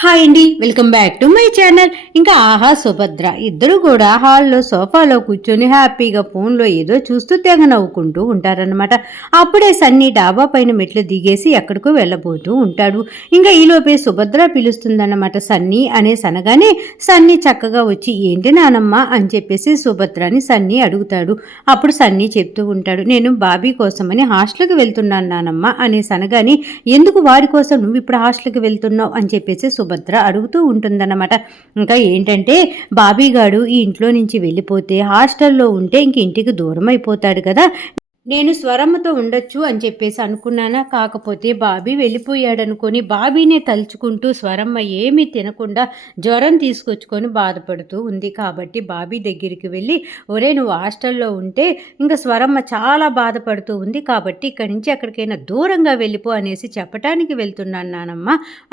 Hi అండి welcome back to my channel. ఇంకా ఆహా సుభద్ర. ఇద్దరు కూడా హాల్లో సోఫాలో కూర్చొని హ్యాపీగా ఫోన్లో ఏదో చూస్తూ తెగ నవ్వుకుంటూ ఉంటారనమాట అప్పుడే సన్నీ డాబా పైన మెట్లు దిగేసి ఎక్కడికో వెళ్ళబోతూ ఉంటాడు. ఇంకా ఈలోపే సుభద్ర పిలుస్తుందన్నమాట. సన్నీ అనేసి అనగానే సన్నీ చక్కగా వచ్చి ఏంటి నానమ్మ? అని చెప్పేసి సుభద్రని సన్నీ అడుగుతాడు. అప్పుడు సన్నీ చెప్తూ ఉంటాడు నేను బాబీ కోసమని హాస్టల్కి వెళ్తున్నాను నానమ్మ అనేసి అనగానే ఎందుకు వాడి కోసం నువ్వు ఇప్పుడు హాస్టల్కి వెళ్తున్నావు? అని చెప్పేసి సుభద్ర అడుగుతూ ఉంటుందన్నమాట. ఇంకా ఏంటంటే బాబీగాడు ఈ ఇంట్లో నుంచి వెళ్ళిపోతే హాస్టల్లో ఉంటే ఇంక ఇంటికి దూరం అయిపోతాడు కదా. నేను స్వరమ్మతో ఉండొచ్చు అని చెప్పేసి అనుకున్నానా? కాకపోతే బాబీ వెళ్ళిపోయాడనుకొని బాబీనే తలుచుకుంటూ స్వరమ్మ ఏమీ తినకుండా జ్వరం తీసుకొచ్చుకొని బాధపడుతూ ఉంది. కాబట్టి బాబీ దగ్గరికి వెళ్ళి ఒరే నువ్వు హాస్టల్లో ఉంటే ఇంకా స్వరమ్మ చాలా బాధపడుతూ ఉంది. కాబట్టి ఇక్కడి నుంచి ఎక్కడికైనా దూరంగా వెళ్ళిపో అనేసి చెప్పటానికి వెళ్తున్నాను నానమ్మ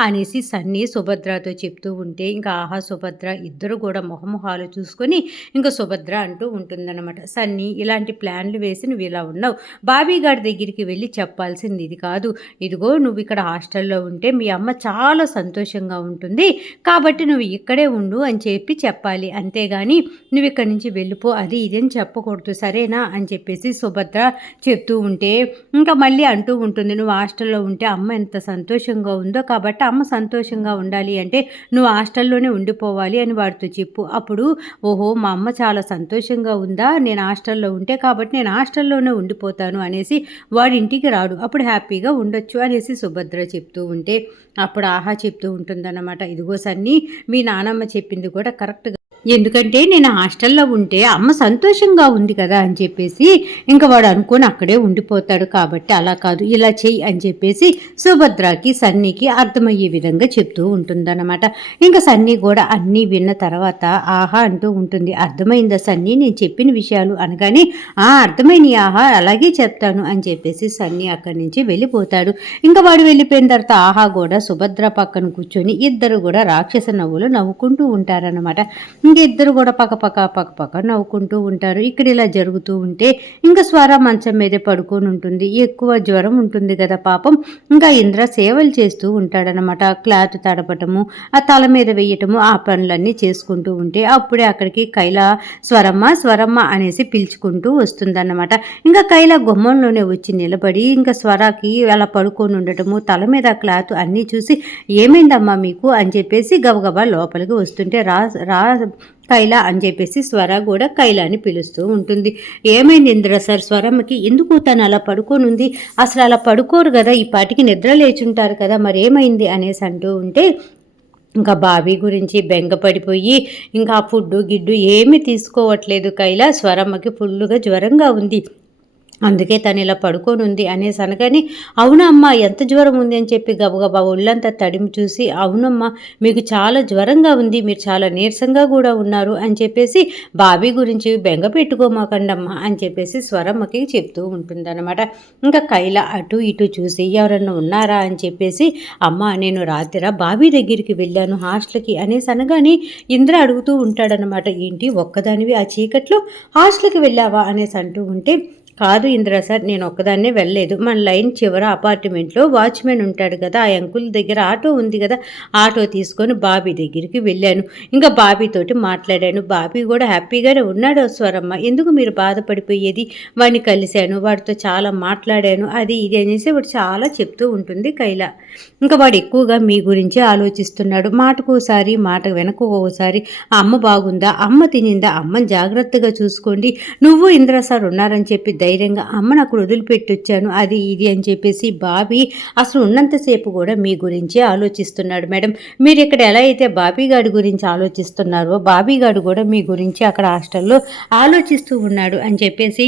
అనేసి సన్నీ సుభద్రతో చెప్తూ ఉంటే ఇంకా ఆహా సుభద్ర ఇద్దరు కూడా మొహమొహాలు చూసుకొని ఇంకా సుభద్ర అంటూ ఉంటుందన్నమాట. సన్నీ ఇలాంటి ప్లాన్లు వేసి నువ్వు ఇలా ఉన్నావు. బాబీ గారి దగ్గరికి వెళ్ళి చెప్పాల్సింది ఇది కాదు. ఇదిగో నువ్వు ఇక్కడ హాస్టల్లో ఉంటే మీ అమ్మ చాలా సంతోషంగా ఉంటుంది. కాబట్టి నువ్వు ఇక్కడే ఉండు అని చెప్పి చెప్పాలి. అంతేగాని నువ్వు ఇక్కడి నుంచి వెళ్ళిపో అది ఇదని చెప్పకూడదు. సరేనా? అని చెప్పేసి సుభద్ర చెప్తూ ఉంటే ఇంకా మళ్ళీ అంటూ ఉంటుంది నువ్వు హాస్టల్లో ఉంటే అమ్మ ఎంత సంతోషంగా ఉందో. కాబట్టి అమ్మ సంతోషంగా ఉండాలి అంటే నువ్వు హాస్టల్లోనే ఉండిపోవాలి అని వాడితో చెప్పు. అప్పుడు ఓహో మా అమ్మ చాలా సంతోషంగా ఉందా? నేను హాస్టల్లో ఉంటే కాబట్టి నేను హాస్టల్లోనే ఉండిపోతాను అనేసి వాడి ఇంటికి రాడు. అప్పుడు హ్యాపీగా ఉండొచ్చు అనేసి సుభద్ర చెప్తూ ఉంటే అప్పుడు ఆహా చెప్తూ ఉంటుందన్నమాట. ఇదిగో సన్ని మీ నానమ్మ చెప్పింది కూడా కరెక్ట్గా ఎందుకంటే నేను హాస్టల్లో ఉంటే అమ్మ సంతోషంగా ఉంది కదా అని చెప్పేసి ఇంకా వాడు అనుకొని అక్కడే ఉండిపోతాడు కాబట్టి అలా కాదు ఇలా చెయ్యి అని చెప్పేసి సుభద్రకి సన్నీకి అర్థమయ్యే విధంగా చెప్తూ ఉంటుందన్నమాట. ఇంకా సన్నీ కూడా అన్నీ విన్న తర్వాత ఆహా అంటూ ఉంటుంది. అర్థమైందా సన్నీ? నేను చెప్పిన విషయాలు అనగానే ఆ అర్థమైంది ఆహా అలాగే చెప్తాను అని చెప్పేసి సన్నీ అక్కడి నుంచి వెళ్ళిపోతాడు. ఇంకా వాడు వెళ్ళిపోయిన తర్వాత ఆహా కూడా సుభద్ర పక్కన కూర్చొని ఇద్దరు కూడా రాక్షస నవ్వులు నవ్వుకుంటూ ఉంటారన్నమాట. ఇంక ఇద్దరు కూడా పక్కపక్క పక్కపక్క నవ్వుకుంటూ ఉంటారు. ఇక్కడ ఇలా జరుగుతూ ఉంటే ఇంకా స్వర మంచం మీదే పడుకొని ఉంటుంది. ఎక్కువ జ్వరం ఉంటుంది కదా పాపం. ఇంకా ఇంద్ర సేవలు చేస్తూ ఉంటాడనమాట క్లాత్ తడపటము ఆ తల మీద వేయటము ఆ పనులన్నీ చేసుకుంటూ ఉంటే అప్పుడే అక్కడికి కైల స్వరమ్మ స్వరమ్మ అనేసి పిలుచుకుంటూ వస్తుందన్నమాట. ఇంకా కైల గుమ్మంలోనే వచ్చి నిలబడి ఇంకా స్వరాకి అలా పడుకొని ఉండటము తల మీద క్లాత్ అన్నీ చూసి ఏమైందమ్మా మీకు? అని చెప్పేసి గబగబా లోపలికి వస్తుంటే రా రా కైలా అని చెప్పేసి స్వర కూడా కైలాని పిలుస్తూ ఉంటుంది. ఏమైంది ఇంద్ర సార్? స్వరమ్మకి ఎందుకు తను అలా పడుకోనుంది అసలు అలా పడుకోరు కదా ఈ పాటికి నిద్ర లేచుంటారు కదా మరి ఏమైంది అనేసి అంటూ ఉంటే ఇంకా బాబీ గురించి బెంగపడిపోయి ఇంకా ఫుడ్డు గిడ్డు ఏమీ తీసుకోవట్లేదు కైలా. స్వరమ్మకి ఫుల్లుగా జ్వరంగా ఉంది. అందుకే తను ఇలా పడుకోనుంది అనేసి అనగానే అవునమ్మా ఎంత జ్వరం ఉంది అని చెప్పి గబగబా ఒళ్ళంతా తడిమి చూసి అవునమ్మా మీకు చాలా జ్వరంగా ఉంది మీరు చాలా నీరసంగా కూడా ఉన్నారు అని చెప్పేసి బాబీ గురించి బెంగ పెట్టుకోమాకండమ్మా అని చెప్పేసి స్వరమ్మకి చెప్తూ ఉంటుందన్నమాట. ఇంకా కైల అటు ఇటు చూసి ఎవరన్నా ఉన్నారా అని చెప్పేసి అమ్మ నేను రాత్రి బాబీ దగ్గరికి వెళ్ళాను హాస్టల్కి అనేసి అనగానే ఇంద్ర అడుగుతూ ఉంటాడనమాట ఏంటి ఒక్కదానివి ఆ చీకట్లో? హాస్టల్కి వెళ్ళావా? అనేసి అంటూ ఉంటే కాదు ఇంద్ర సార్ నేను ఒక్కదాన్నే వెళ్ళలేదు. మన లైన్ చివర అపార్ట్మెంట్లో వాచ్మెన్ ఉంటాడు కదా ఆ అంకుల్ దగ్గర ఆటో ఉంది కదా ఆటో తీసుకొని బాబీ దగ్గరికి వెళ్ళాను. ఇంకా బాబీతోటి మాట్లాడాను. బాబీ కూడా హ్యాపీగానే ఉన్నాడు స్వరమ్మ. ఎందుకు మీరు బాధపడిపోయేది? వాడిని కలిశాను వాడితో చాలా మాట్లాడాను అది ఇది అనేసి వాడు చాలా చెప్తూ ఉంటుంది కైల. ఇంకా వాడు ఎక్కువగా మీ గురించి ఆలోచిస్తున్నాడు. మాటకు ఒకసారి మాట వెనక ఒకసారి అమ్మ బాగుందా? అమ్మ తినిందా? అమ్మని జాగ్రత్తగా చూసుకోండి. నువ్వు ఇంద్ర సార్ ఉన్నారని చెప్పి ధైర్యంగా అమ్మ నాకు వదిలిపెట్టొచ్చాను అది ఇది అని చెప్పేసి బాబీ అసలు ఉన్నంతసేపు కూడా మీ గురించి ఆలోచిస్తున్నాడు మేడం. మీరు ఇక్కడ ఎలా అయితే బాబీ గారి గురించి ఆలోచిస్తున్నారో బాబీ గారు కూడా మీ గురించి అక్కడ హాస్టల్లో ఆలోచిస్తూ ఉన్నాడు అని చెప్పేసి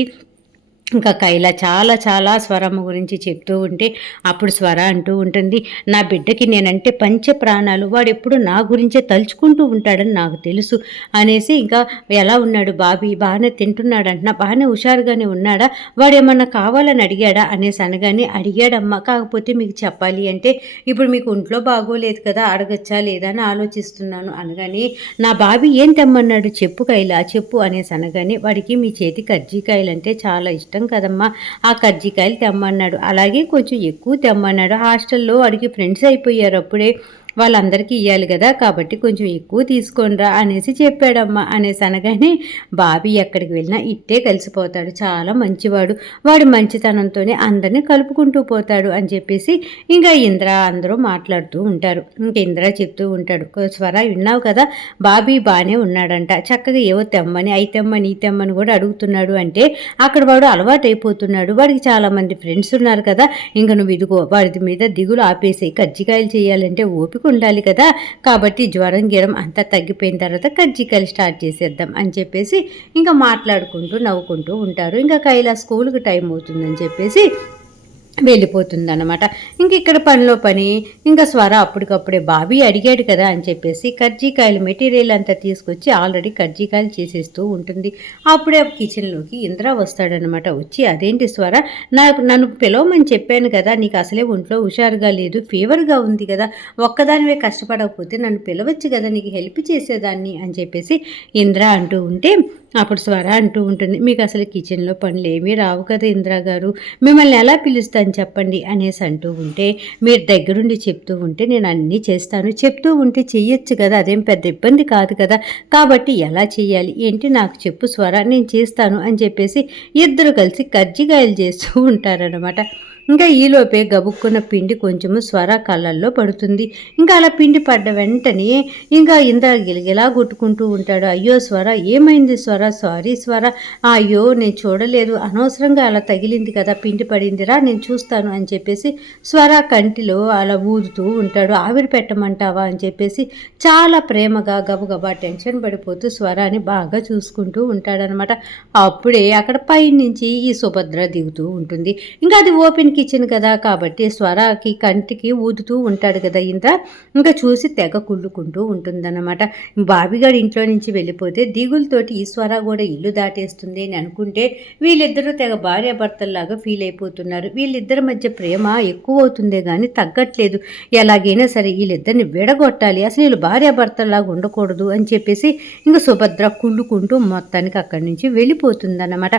ఇంకా కైల చాలా చాలా స్వరము గురించి చెప్తూ ఉంటే అప్పుడు స్వర అంటూ ఉంటుంది. నా బిడ్డకి నేనంటే పంచ ప్రాణాలు వాడు ఎప్పుడు నా గురించే తలుచుకుంటూ ఉంటాడని నాకు తెలుసు అనేసి ఇంకా ఎలా ఉన్నాడు బాబీ? బాగానే తింటున్నాడంటున్నా. బాగానే హుషారుగానే ఉన్నాడా? వాడు ఏమన్నా కావాలని అడిగాడా? అనేసి అనగానే అడిగాడమ్మా. కాకపోతే మీకు చెప్పాలి అంటే ఇప్పుడు మీకు ఒంట్లో బాగోలేదు కదా అడగచ్చా లేదా అని ఆలోచిస్తున్నాను అనగానే నా బాబీ ఏం తెమ్మన్నాడు? చెప్పు కైలా చెప్పు అనేసి అనగానే వాడికి మీ చేతి కజ్జికాయలు అంటే చాలా ఇష్టం. ఇష్టం కదమ్మా. ఆ కజ్జికాయలు తెమ్మన్నాడు. అలాగే కొంచెం ఎక్కువ తెమ్మన్నాడు. హాస్టల్లో వాడికి ఫ్రెండ్స్ అయిపోయారు అప్పుడే. వాళ్ళందరికీ ఇవ్వాలి కదా కాబట్టి కొంచెం ఎక్కువ తీసుకోనరా అనేసి చెప్పాడమ్మా అనేసి అనగానే బాబీ ఎక్కడికి వెళ్ళినా ఇట్టే కలిసిపోతాడు చాలా మంచివాడు. వాడు మంచితనంతోనే అందరినీ కలుపుకుంటూ పోతాడు అని చెప్పేసి ఇంకా ఇంద్ర అందరూ మాట్లాడుతూ ఉంటారు. ఇంకా ఇంద్ర చెప్తూ ఉంటాడు స్వర విన్నావు కదా బాబీ బాగానే ఉన్నాడంట. చక్కగా ఏవో తెమ్మని అయి తెమ్మని ఈ తెమ్మని కూడా అడుగుతున్నాడు అంటే అక్కడ వాడు అలవాటైపోతున్నాడు. వాడికి చాలామంది ఫ్రెండ్స్ ఉన్నారు కదా ఇంకా నువ్వు ఇదిగో వాడి మీద దిగులు ఆపేసి కజ్జికాయలు చేయాలంటే ఓపిక ఉండాలి కదా. కాబట్టి జ్వరం జ్వరం అంతా తగ్గిపోయిన తర్వాత కజ్జికాయలు స్టార్ట్ చేసేద్దాం అని చెప్పేసి ఇంకా మాట్లాడుకుంటూ నవ్వుకుంటూ ఉంటారు. ఇంకా కైలా స్కూల్కి టైం అవుతుందని చెప్పేసి వెళ్ళిపోతుంది అనమాట ఇంక ఇక్కడ పనిలో పని ఇంకా స్వర అప్పటికప్పుడే బాబీ అడిగాడు కదా అని చెప్పేసి కర్జీకాయలు మెటీరియల్ అంతా తీసుకొచ్చి ఆల్రెడీ కర్జీకాయలు చేసేస్తూ ఉంటుంది. అప్పుడే కిచెన్లోకి ఇంద్ర వస్తాడనమాట వచ్చి అదేంటి స్వర? నాకు నన్ను పిలవమని చెప్పాను కదా నీకు అసలే ఒంట్లో హుషారుగా లేదు ఫీవర్గా ఉంది కదా ఒక్కదానివే కష్టపడకపోతే నన్ను పిలవచ్చు కదా నీకు హెల్ప్ చేసేదాన్ని అని చెప్పేసి ఇంద్ర అంటూ ఉంటే అప్పుడు స్వర అంటూ ఉంటుంది. మీకు అసలు కిచెన్లో పనులు ఏమీ రావు కదా ఇందిరా గారు. మిమ్మల్ని ఎలా పిలుస్తాను చెప్పండి అనేసి అంటూ ఉంటే మీరు దగ్గరుండి చెప్తూ ఉంటే నేను అన్నీ చేస్తాను. చెప్తూ ఉంటే చెయ్యొచ్చు కదా. అదేం పెద్ద ఇబ్బంది కాదు కదా. కాబట్టి ఎలా చేయాలి ఏంటి? నాకు చెప్పు స్వర. నేను చేస్తాను అని చెప్పేసి ఇద్దరు కలిసి కజ్జికాయలు చేస్తూ ఉంటారనమాట ఇంకా ఈలోపే గబుక్కున్న పిండి కొంచెము స్వర కళ్ళల్లో పడుతుంది. ఇంకా అలా పిండి పడ్డ వెంటనే ఇంకా ఇంద్ర గిలగిలా కొట్టుకుంటూ ఉంటాడు. అయ్యో స్వర ఏమైంది స్వర? సారీ స్వర. అయ్యో నేను చూడలేదు. అనవసరంగా అలా తగిలింది కదా పిండి పడిందిరా నేను చూస్తాను అని చెప్పేసి స్వర కంటిలో అలా ఊదుతూ ఉంటాడు. ఆవిరి పెట్టమంటావా అని చెప్పేసి చాలా ప్రేమగా గబగబా టెన్షన్ పడిపోతూ స్వరాన్ని బాగా చూసుకుంటూ ఉంటాడనమాట. అప్పుడే అక్కడ పైనుంచి ఈ సుభద్ర దిగుతూ ఉంటుంది. ఇంకా అది ఓపెన్కి కిచెన్ కదా కాబట్టి స్వరాకి కంటికి ఊదుతూ ఉంటాడు కదా ఇంద్ర ఇంకా చూసి తెగ కుళ్ళుకుంటూ ఉంటుందన్నమాట. బాబిగాడు ఇంట్లో నుంచి వెళ్ళిపోతే దిగులతోటి ఈ స్వర కూడా ఇల్లు దాటేస్తుంది అని అనుకుంటే వీళ్ళిద్దరూ తెగ భార్యాభర్తల్లాగా ఫీల్ అయిపోతున్నారు. వీళ్ళిద్దరి మధ్య ప్రేమ ఎక్కువ అవుతుందే కానీ తగ్గట్లేదు. ఎలాగైనా సరే వీళ్ళిద్దరిని విడగొట్టాలి. అసలు వీళ్ళు భార్యాభర్తల్లాగా ఉండకూడదు అని చెప్పేసి ఇంకా సుభద్ర కుళ్ళుకుంటూ మొత్తానికి అక్కడి నుంచి వెళ్ళిపోతుందన్నమాట.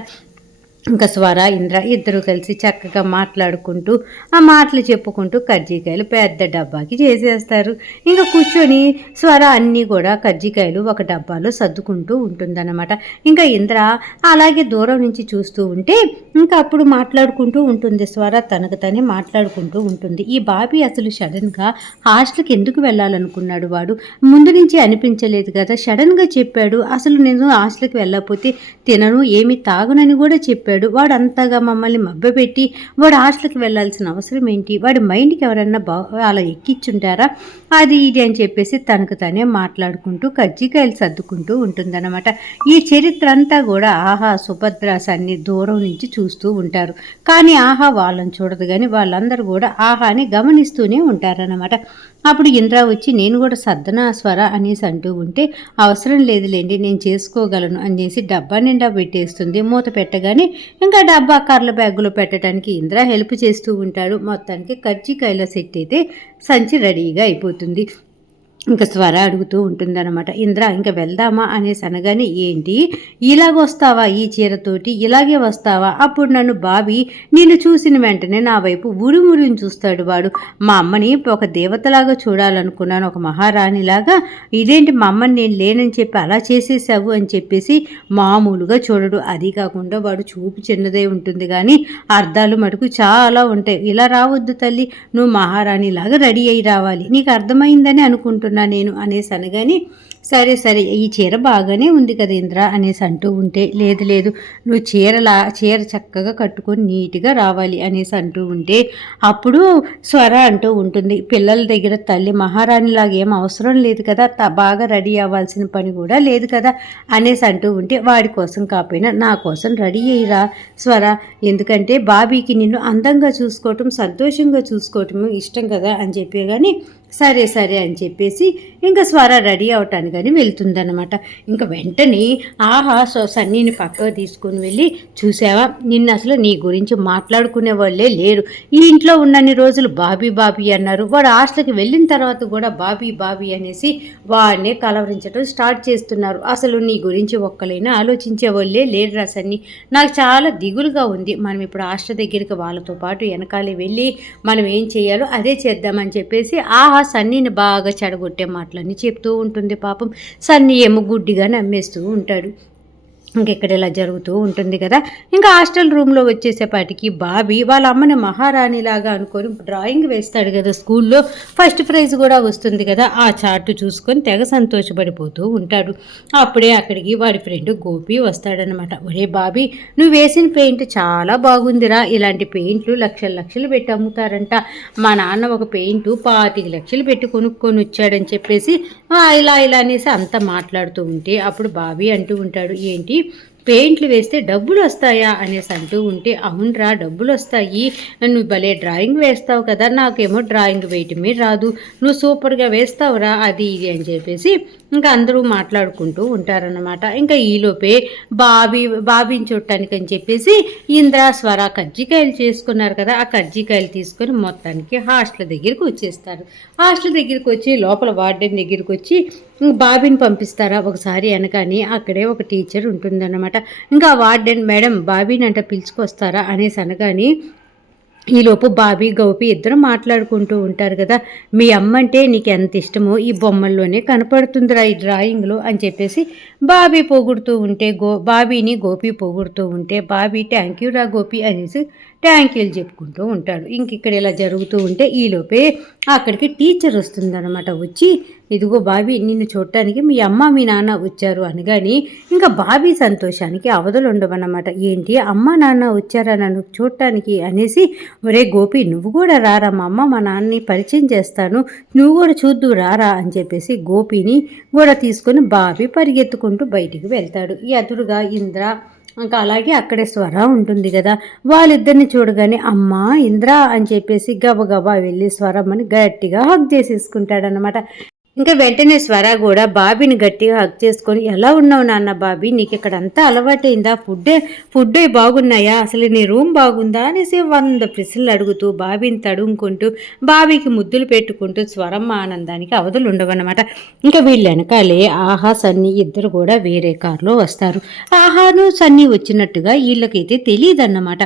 ఇంకా స్వర ఇంద్ర ఇద్దరు కలిసి చక్కగా మాట్లాడుకుంటూ ఆ మాటలు చెప్పుకుంటూ కజ్జికాయలు పెద్ద డబ్బాకి చేసేస్తారు. ఇంకా కూర్చొని స్వర అన్నీ కూడా కజ్జికాయలు ఒక డబ్బాలో సర్దుకుంటూ ఉంటుందన్నమాట. ఇంకా ఇంద్ర అలాగే దూరం నుంచి చూస్తూ ఉంటే ఇంకా అప్పుడు మాట్లాడుకుంటూ ఉంటుంది. స్వర తనకు తనే మాట్లాడుకుంటూ ఉంటుంది. ఈ బాబీ అసలు సడన్గా హాస్టల్కి ఎందుకు వెళ్ళాలనుకున్నాడు వాడు? ముందు నుంచి అనిపించలేదు కదా. సడన్గా చెప్పాడు అసలు నేను హాస్టల్కి వెళ్ళకపోతే తినను ఏమి తాగునని కూడా చెప్పాడు. వాడు అంతగా మమ్మల్ని మబ్బపెట్టి వాడు హాస్టల్కి వెళ్ళాల్సిన అవసరం ఏంటి? వాడి మైండ్కి ఎవరన్నా బా అలా ఎక్కించుంటారా అది ఇది అని చెప్పేసి తనకు తనే మాట్లాడుకుంటూ కజ్జికాయలు సర్దుకుంటూ ఉంటుందన్నమాట. ఈ చరిత్ర అంతా కూడా ఆహా సుభద్రాస్ అన్ని దూరం నుంచి చూస్తూ ఉంటారు. కానీ ఆహా వాళ్ళని చూడదు కానీ వాళ్ళందరూ కూడా ఆహాని గమనిస్తూనే ఉంటారన్నమాట. అప్పుడు ఇంద్ర వచ్చి నేను కూడా సర్దనా స్వర అనేసి అంటూ ఉంటే అవసరం లేదులేండి నేను చేసుకోగలను అనేసి డబ్బా నిండా పెట్టేస్తుంది. మూత పెట్టగానే ఇంకా డబ్బా కర్ల బ్యాగులో పెట్టడానికి ఇంద్ర హెల్ప్ చేస్తూ ఉంటాడు. మొత్తానికి కజ్జికాయల సెట్ అయితే సంచి రెడీగా అయిపోతుంది. ఇంకా స్వర అడుగుతూ ఉంటుందన్నమాట. ఇంద్ర ఇంకా వెళ్దామా? అనేసి అనగానే ఏంటి? ఇలాగ వస్తావా ఈ చీరతోటి? ఇలాగే వస్తావా? అప్పుడు నన్ను బాబి నిన్ను చూసిన వెంటనే నా వైపు ఉరుమురిని చూస్తాడు వాడు. మా అమ్మని ఒక దేవతలాగా చూడాలనుకున్నాను ఒక మహారాణిలాగా. ఇదేంటి మా అమ్మని నేను లేనని చెప్పి అలా చేసేసావు? అని చెప్పేసి మామూలుగా చూడడు. అది కాకుండా వాడు చూపు చిన్నదే ఉంటుంది కానీ అర్థాలు మటుకు చాలా ఉంటాయి. ఇలా రావద్దు తల్లి నువ్వు మహారాణిలాగా రెడీ అయి రావాలి. నీకు అర్థమైందని అనుకుంటున్నాను. అనుకుంటున్నా నేను అనేసి అనగాని సరే సరే ఈ చీర బాగానే ఉంది కదా ఇంద్ర అనేసి అంటూ ఉంటే లేదు లేదు నువ్వు చీరలా చీర చక్కగా కట్టుకొని నీట్గా రావాలి అనేసి అంటూ ఉంటే అప్పుడు స్వర అంటూ ఉంటుంది. పిల్లల దగ్గర తల్లి మహారాణిలాగా ఏం అవసరం లేదు కదా బాగా రెడీ అవ్వాల్సిన పని కూడా లేదు కదా అనేసి అంటూ ఉంటే వాడి కోసం కాకపోయినా నా కోసం రెడీ అయ్యిరా స్వర. ఎందుకంటే బాబీకి నిన్ను అందంగా చూసుకోవటం సంతోషంగా చూసుకోవటం ఇష్టం కదా అని చెప్పే కానీ సరే సరే అని చెప్పేసి ఇంకా స్వర రెడీ అవటానికని కానీ వెళ్తుందనమాట ఇంకా వెంటనే ఆహా సో సన్నీని పక్కకు తీసుకొని వెళ్ళి చూసావా? నిన్న అసలు నీ గురించి మాట్లాడుకునే వాళ్ళే లేరు. ఈ ఇంట్లో ఉన్నన్ని రోజులు బాబీ బాబీ అన్నారు. వాడు హాస్టల్కి వెళ్ళిన తర్వాత కూడా బాబీ బాబీ అనేసి వాడినే కలవరించడం స్టార్ట్ చేస్తున్నారు. అసలు నీ గురించి ఒక్కలైనా ఆలోచించే వాళ్ళే లేరు రా సన్ని. నాకు చాలా దిగులుగా ఉంది. మనం ఇప్పుడు హాస్టల్ దగ్గరికి వాళ్ళతో పాటు వెనకాలే వెళ్ళి మనం ఏం చేయాలో అదే చేద్దామని చెప్పేసి ఆహా సన్నీని బాగా చెడగొట్టే మాటలన్నీ చెప్తూ ఉంటుంది పాపం. సన్నీ ఏమో గుడ్డిగా నమ్మేస్తూ ఉంటాడు. ఇంకెక్కడ ఇలా జరుగుతూ ఉంటుంది కదా. ఇంకా హాస్టల్ రూమ్లో వచ్చేసేపాటికి బాబీ వాళ్ళ అమ్మని మహారాణిలాగా అనుకొని డ్రాయింగ్ వేస్తాడు కదా స్కూల్లో. ఫస్ట్ ప్రైజ్ కూడా వస్తుంది కదా. ఆ చార్ట్ చూసుకొని తెగ సంతోషపడిపోతూ ఉంటాడు. అప్పుడే అక్కడికి వాడి ఫ్రెండ్ గోపి వస్తాడనమాట ఒరే బాబీ నువ్వు వేసిన పెయింట్ చాలా బాగుందిరా. ఇలాంటి పెయింట్లు లక్షల లక్షలు పెట్టి అమ్ముతారంట. మా నాన్న ఒక పెయింట్ పాతిక లక్షలు పెట్టి కొనుక్కొని వచ్చాడని చెప్పేసి ఇలా ఇలా అనేసి అంతా మాట్లాడుతూ ఉంటే అప్పుడు బాబీ అంటూ ఉంటాడు ఏంటి పెయింట్లు వేస్తే డబ్బులు వస్తాయా అనేసి అంటూ ఉంటే అవునరా డబ్బులు వస్తాయి. నువ్వు భలే డ్రాయింగ్ వేస్తావు కదా నాకేమో డ్రాయింగ్ వేయటమే రాదు. నువ్వు సూపర్గా వేస్తావురా అది ఇది అని చెప్పేసి ఇంకా అందరూ మాట్లాడుకుంటూ ఉంటారనమాట ఇంకా ఈలోపే బాబీ బాబీని చూడటానికి అని చెప్పేసి ఇంద్ర స్వర కజ్జికాయలు చేసుకున్నారు కదా ఆ కజ్జికాయలు తీసుకొని మొత్తానికి హాస్టల్ దగ్గరికి వచ్చేస్తారు. హాస్టల్ దగ్గరికి వచ్చి లోపల వార్డెన్ దగ్గరికి వచ్చి బాబీని పంపిస్తారా ఒకసారి అనగానే అక్కడే ఒక టీచర్ ఉంటుందన్నమాట. ఇంకా వార్డెన్ మేడం బాబీని అంట పిలుచుకొస్తారా? అనేసి అనగానే ఈలోపు బాబీ గౌపి ఇద్దరు మాట్లాడుకుంటూ ఉంటారు కదా. మీ అమ్మ అంటే నీకు ఎంత ఇష్టమో ఈ బొమ్మల్లోనే కనపడుతుందిరా ఈ డ్రాయింగ్లో అని చెప్పేసి బాబీ పొగుడుతూ ఉంటే గో బాబీని గోపి పొగుడుతూ ఉంటే బాబీ థ్యాంక్ యూ రా గోపి అనేసి థ్యాంక్ యూలు చెప్పుకుంటూ ఉంటాడు. ఇంక ఇక్కడ ఇలా జరుగుతూ ఉంటే ఈలోపే అక్కడికి టీచర్ వస్తుందన్నమాట. వచ్చి ఇదిగో బాబీ నిన్ను చూడటానికి మీ అమ్మ మీ నాన్న వచ్చారు అనగాని ఇంకా బాబీ సంతోషానికి అవధులు ఉండవన్నమాట. ఏంటి? అమ్మ నాన్న వచ్చారా నన్ను చూడటానికి అనేసి ఒరే గోపి నువ్వు కూడా రారా మా అమ్మ మా నాన్నని పరిచయం చేస్తాను. నువ్వు కూడా చూద్దు రారా అని చెప్పేసి గోపిని కూడా తీసుకొని బాబీ పరిగెత్తుకుంటూ బయటికి వెళ్తాడు. ఎదురుగా ఇంద్ర ఇంకా అలాగే అక్కడే స్వర ఉంటుంది కదా వాళ్ళిద్దరిని చూడగానే అమ్మా ఇంద్ర అని చెప్పేసి గబగబా వెళ్ళి స్వరమ్మని గట్టిగా హక్ చేసేసుకుంటాడనమాట ఇంకా వెంటనే స్వర కూడా బాబీని గట్టిగా హక్ చేసుకొని ఎలా ఉన్నావు నాన్న బాబీ? నీకు ఇక్కడ అంతా అలవాటైందా? ఫుడ్డే ఫుడ్డే బాగున్నాయా? అసలు నీ రూమ్ బాగుందా? అనేసి వంద ప్రశ్నలు అడుగుతూ బాబీని తడుముకుంటూ బాబీకి ముద్దులు పెట్టుకుంటూ స్వరమ్మ ఆనందానికి అవధులు ఉండవన్నమాట. ఇంకా వీళ్ళు వెనకాలే ఆహా సన్నీ ఇద్దరు కూడా వేరే కారులో వస్తారు. ఆహాను సన్నీ వచ్చినట్టుగా వీళ్ళకైతే తెలియదన్నమాట.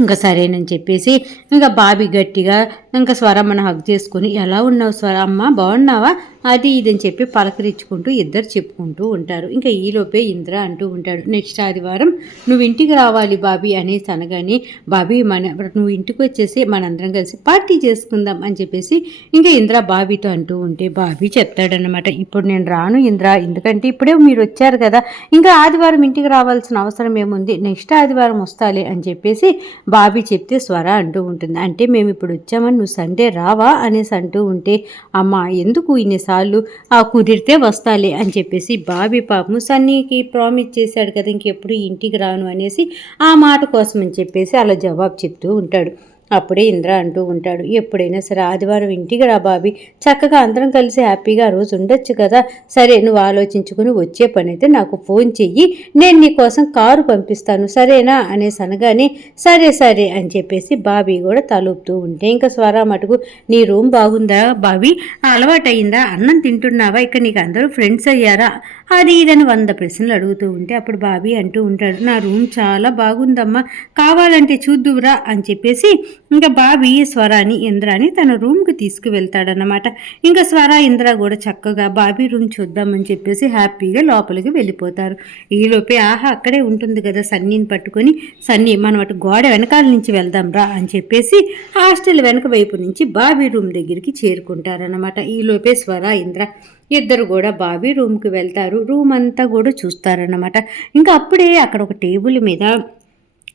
ఇంకా సరేనని చెప్పేసి ఇంకా బాబీ గట్టిగా ఇంకా స్వరమ్మను హక్ చేసుకుని ఎలా ఉన్నావు స్వరమ్మ? బాగున్నావా? అది ఇది అని చెప్పి పలకరించుకుంటూ ఇద్దరు చెప్పుకుంటూ ఉంటారు. ఇంకా ఈలోపే ఇంద్ర అంటూ ఉంటాడు నెక్స్ట్ ఆదివారం నువ్వు ఇంటికి రావాలి బాబీ అనేసి అనగానే బాబీ మన నువ్వు ఇంటికి వచ్చేసి మనందరం కలిసి పార్టీ చేసుకుందాం అని చెప్పేసి ఇంకా ఇంద్ర బాబీతో అంటూ ఉంటే బాబీ చెప్తాడనమాట ఇప్పుడు నేను రాను ఇంద్ర ఎందుకంటే ఇప్పుడే మీరు వచ్చారు కదా ఇంకా ఆదివారం ఇంటికి రావాల్సిన అవసరం ఏముంది? నెక్స్ట్ ఆదివారం వస్తాలే అని చెప్పేసి బాబీ చెప్తే స్వర అంటూ ఉంటుంది అంటే మేము ఇప్పుడు వచ్చామని నువ్వు సండే రావా అనేసి అంటూ ఉంటే అమ్మ ఎందుకు ఇన్నిసార్లు ఆ కుదిరితే వస్తాలే అని చెప్పేసి బాబీ పాపము సన్నీకి ప్రామిస్ చేశాడు కదా ఇంకెప్పుడు ఇంటికి రాను అనేసి ఆ మాట కోసం అని చెప్పేసి అలా జవాబు చెప్తూ ఉంటాడు. అప్పుడే ఇంద్ర అంటూ ఉంటాడు. ఎప్పుడైనా సరే ఆదివారం ఇంటికి రా బాబీ. చక్కగా అందరం కలిసి హ్యాపీగా ఆ రోజు ఉండొచ్చు కదా. సరే నువ్వు ఆలోచించుకుని వచ్చే పని అయితే నాకు ఫోన్ చెయ్యి. నేను నీ కోసం కారు పంపిస్తాను. సరేనా? అనేసి అనగానే సరే సరే అని చెప్పేసి బాబీ కూడా తలుపుతూ ఉంటే ఇంకా స్వరా మటుకు నీ రూమ్ బాగుందా బాబీ? అలవాటయిందా? అన్నం తింటున్నావా? ఇక నీకు అందరూ ఫ్రెండ్స్ అయ్యారా? అది ఇదని వంద ప్రశ్నలు అడుగుతూ ఉంటే అప్పుడు బాబీ అంటూ ఉంటాడు నా రూమ్ చాలా బాగుందమ్మా. కావాలంటే చూద్దువురా అని చెప్పేసి ఇంకా బాబీ స్వరాని ఇంద్రాని తన రూమ్కి తీసుకువెళ్తాడనమాట ఇంకా స్వర ఇంద్ర కూడా చక్కగా బాబీ రూమ్ చూద్దామని చెప్పేసి హ్యాపీగా లోపలికి వెళ్ళిపోతారు. ఈలోపే ఆహా అక్కడే ఉంటుంది కదా సన్నీని పట్టుకొని. సన్నీ మనం అటు గోడ వెనకాల నుంచి వెళ్దాం రా అని చెప్పేసి హాస్టల్ వెనక వైపు నుంచి బాబీ రూమ్ దగ్గరికి చేరుకుంటారనమాట ఈలోపే స్వర ఇంద్ర ఇద్దరు కూడా బాబీ రూమ్కి వెళ్తారు. రూమ్ అంతా కూడా చూస్తారనమాట ఇంకా అప్పుడే అక్కడ ఒక టేబుల్ మీద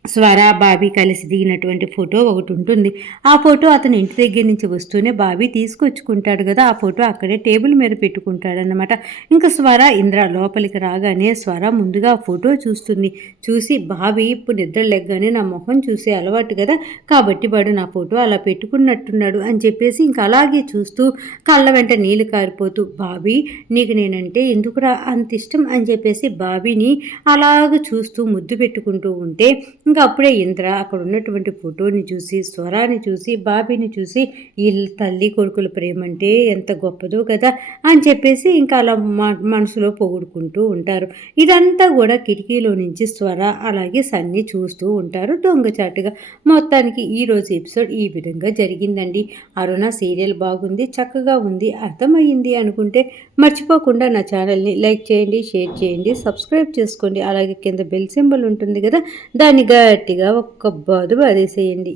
స్వర బాబీ కలిసి దిగినటువంటి ఫోటో ఒకటి ఉంటుంది. ఆ ఫోటో అతను ఇంటి దగ్గర నుంచి వస్తూనే బాబీ తీసుకొచ్చుకుంటాడు కదా ఆ ఫోటో అక్కడే టేబుల్ మీద పెట్టుకుంటాడనమాట ఇంకా స్వర ఇంద్ర లోపలికి రాగానే స్వర ముందుగా ఫోటో చూస్తుంది. చూసి బాబీ ఇప్పుడు నిద్ర లెగ్గానే నా మొహం చూసే అలవాటు కదా కాబట్టి వాడు నా ఫోటో అలా పెట్టుకున్నట్టున్నాడు అని చెప్పేసి ఇంకా అలాగే చూస్తూ కళ్ళ వెంట నీళ్ళు కారిపోతూ బాబీ నీకు నేనంటే ఎందుకురా అంత ఇష్టం అని చెప్పేసి బాబీని అలాగ చూస్తూ ముద్దు పెట్టుకుంటూ ఉంటే ఇంకా అప్పుడే ఇంద్ర అక్కడ ఉన్నటువంటి ఫోటోని చూసి స్వరాన్ని చూసి బాబీని చూసి ఈ తల్లి కొడుకుల ప్రేమ అంటే ఎంత గొప్పదో కదా అని చెప్పేసి ఇంకా అలా మనసులో పొగుడుకుంటూ ఉంటారు. ఇదంతా కూడా కిటికీలో నుంచి స్వర అలాగే సన్ని చూస్తూ ఉంటారు దొంగచాటుగా. మొత్తానికి ఈరోజు ఎపిసోడ్ ఈ విధంగా జరిగిందండి. అరుణ సీరియల్ బాగుంది చక్కగా ఉంది అర్థమయ్యింది అనుకుంటే మర్చిపోకుండా నా ఛానల్ని లైక్ చేయండి షేర్ చేయండి సబ్స్క్రైబ్ చేసుకోండి. అలాగే కింద బెల్ సింబల్ ఉంటుంది కదా దాన్ని గట్టిగా ఒక్క బాదు బాదేసేయండి